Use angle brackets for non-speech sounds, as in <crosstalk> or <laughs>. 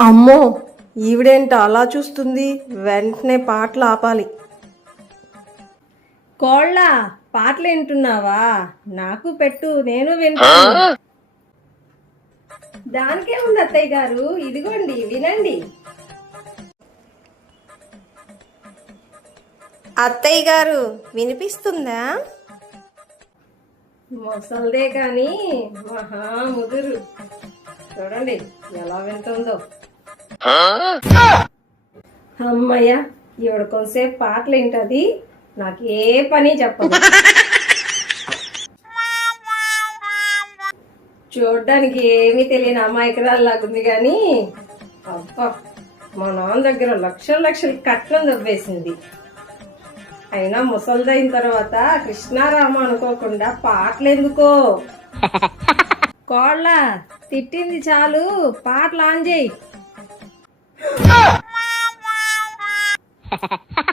అమ్మో ఈవిడేంట అలా చూస్తుంది? వెంటనే పాటలు ఆపాలి. కోళ్ళ పాటలు వింటున్నావా నాకు పెట్టు నేను వింటాను. దానికే ఉంది అత్తయ్య గారు? ఇదిగోండి వినండి. అత్తయ్య గారు వినిపిస్తుందా? మొసలదే కానీ మహా ముదురు. చూడండి ఎలా వింటుందో. అమ్మయ్య ఈవిడ కొంతసేపు పాటలు ఏంటది నాకు ఏ పని చెప్పదు. చూడ్డానికి ఏమీ తెలియని అమాయకురాల్లాగుంది కానీ అబ్బా మా నాన్న దగ్గర లక్షల లక్షలు కట్నం దొబ్బేసింది. అయినా ముసలిదైన తర్వాత కృష్ణారామ అనుకోకుండా పాటలు ఎందుకో కోళ్ళ తిట్టింది చాలు. పాటలు ఆన్ చేయి. <laughs>